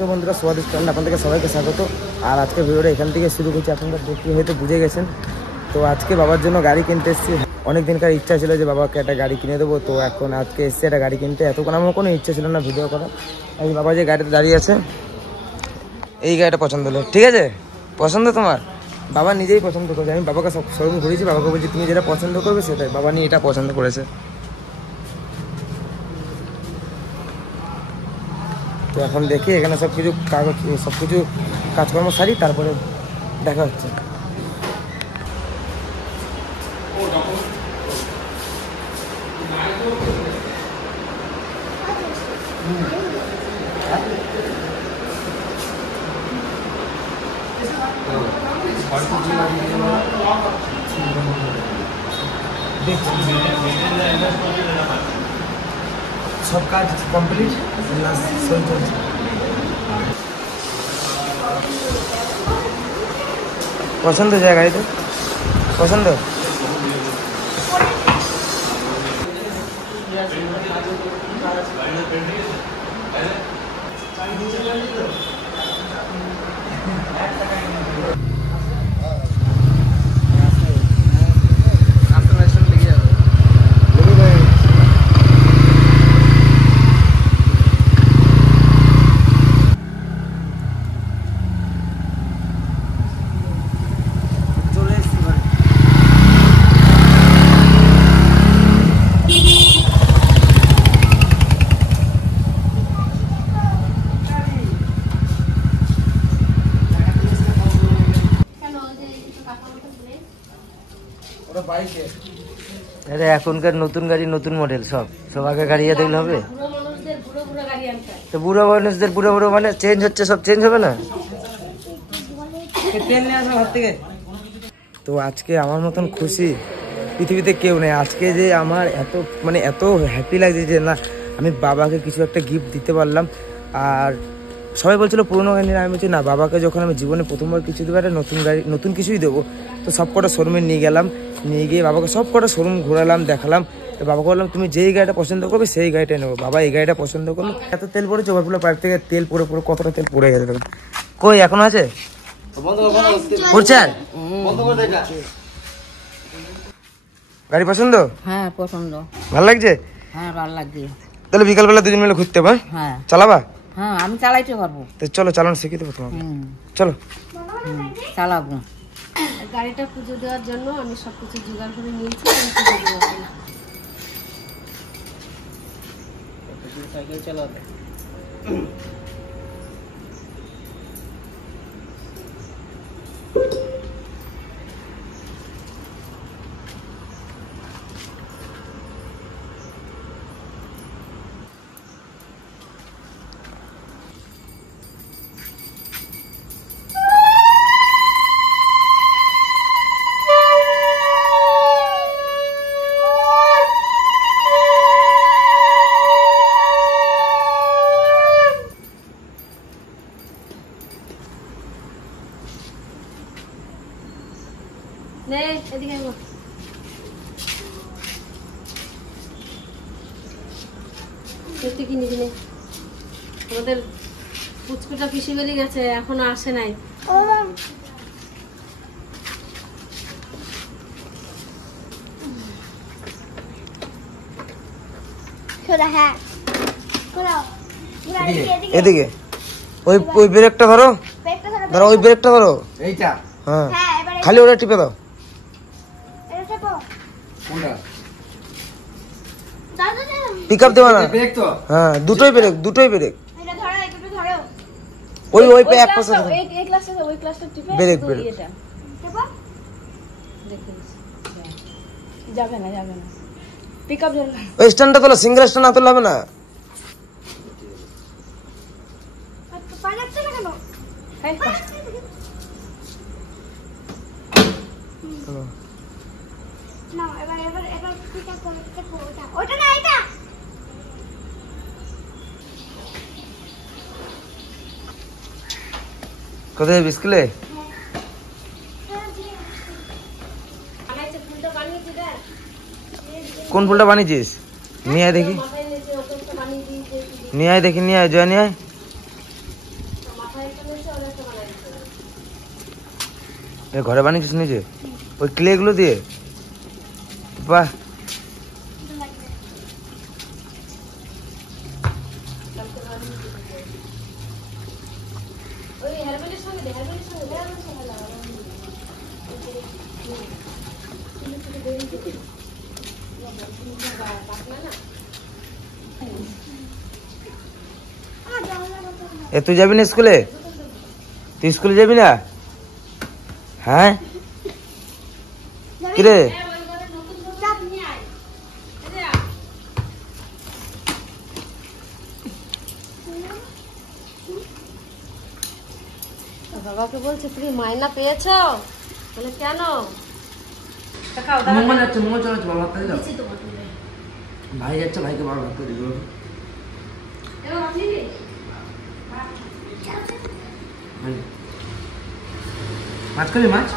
নমস্কার বন্ধুরা, স্বাগত আপনাদেরকে সবাইকে স্বাগত। আর আজকে ভিডিওটা এখান থেকে শুরু করছি। আপনারা দেখতে হয়তো বুঝে গেছেন। তো আজকে বাবার জন্য গাড়ি কিনতে এসেছি। অনেক দিনকার ইচ্ছা ছিল যে বাবাকে একটা গাড়ি কিনে দেবো। তো এখন আজকে এসেছি একটা গাড়ি কিনতে। এতক্ষণ আমার কোনো ইচ্ছা ছিল না ভিডিও করা। এই বাবা যে গাড়িতে দাঁড়িয়ে আছে, এই গাড়িটা পছন্দ হলো। ঠিক আছে, পছন্দ তোমার? বাবা নিজেই পছন্দ করেছে। আমি বাবাকে সব শোরুম ঘুরেছি, বাবাকে বলছি তুমি যেটা পছন্দ করবে সেটাই। বাবা নিয়ে এটা পছন্দ করেছে। তো এখন দেখি এখানে সব কিছু কাগজ, সব কিছু কাজকর্ম সারি, তারপরে দেখা হচ্ছে। সব কাজ কমপ্লিট, সই চলছে। পছন্দ হয়েছে গাড়িতে? পছন্দ? আরে এখনকার নতুন গাড়ি, নতুন মডেল, সব আগে গাড়ি দেখলে হবে? তো বুড়ো মানুষদের বুড়ো বুড়ো মানে চেঞ্জ হচ্ছে, সব চেঞ্জ হবে না? তো আজকে আমার মতন খুশি পৃথিবীতে কেউ নেই। আজকে যে আমার এত হ্যাপি লাগছে যে না, আমি বাবাকে কিছু একটা গিফট দিতে পারলাম। আর সবাই বলছিল পুরোনো গাড়ি নিয়ে, আমি বলছি না, বাবাকে যখন আমি জীবনে প্রথমবার কিছু দেবো, একটা নতুন গাড়ি, নতুন কিছুই দেবো। তো সব কটা শোরুমে নিয়ে গেলাম, নিয়ে গিয়ে বাবাকে সব কটা শোরুম ঘোরালাম, দেখালাম। তো বাবাকে বললাম তুমি যেই গাড়িটা পছন্দ করবে সেই গাড়িটা নেবো। বাবা এই গাড়িটা পছন্দ করলো। এত তেল পড়েছে, ওভারফ্লো পাইপ থেকে তেল পুরো কতটা তেল পড়ে গেছে। কই এখনো আছে? গাড়ি পছন্দ? হ্যাঁ পছন্দ। ভালো লাগছে? হ্যাঁ ভালো লাগছে। তাহলে বিকালবেলা দুজন মিলে ঘুরতে হবে। হ্যাঁ চালাবা? হ্যাঁ আমি চালাইতে পারবো। তো চলো, চালানো শিখে দেবো তোমাকে। চলো চালাবো। গাড়িটা পুজো দেওয়ার জন্য আমি সবকিছু জোগাড় করে নিয়েছি। সাইকেল চালাবে। এদিকে সত্যি কিনে কিনে আমাদের পুচকুটা পিসি বেরিয়ে গেছে, এখনো আসে নাই। এদিকে ওই ব্রেকটা ধরো, ধরো ওই ব্রেকটা ধরো, এইটা। হ্যাঁ খালি ওটা টিপে দাও। পিক আপ দেওয়া না? হ্যাঁ দুটোই ব্রেক, দুটোই ব্রেক। ওই এক পাশে ব্রেক ব্রেক। যাবে না যাবে না, পিক আপ যাবে না। ওই স্ট্যান্ডটা তোলা, সিঙ্গেল স্ট্যান্ড না তোলা হবে না। কোথায় বিস্কুলে? কোন ফুলটা বানিয়েছিস? নিয়ে আয় দেখি, নিয়ে আয় দেখি, নিয়ে আয়, জয় নিয়ে আয়। ঘরে বানিয়েছিস নিজে ওই ক্লে গুলো দিয়ে? বাহ, তুই যাবি না স্কুলে? তুই স্কুলে যাবি না? হ্যাঁ কিরে? বাবাকে বলছে তুমি মাইনা পেয়েছো? বলে কেন? মঙ্গল যাচ্ছে, মঙ্গল চলে বাবা ভাত দাও। ভাই যাচ্ছে, ভাইকে বাবা ভাত করে দিল। মাছ খাবি? মাছ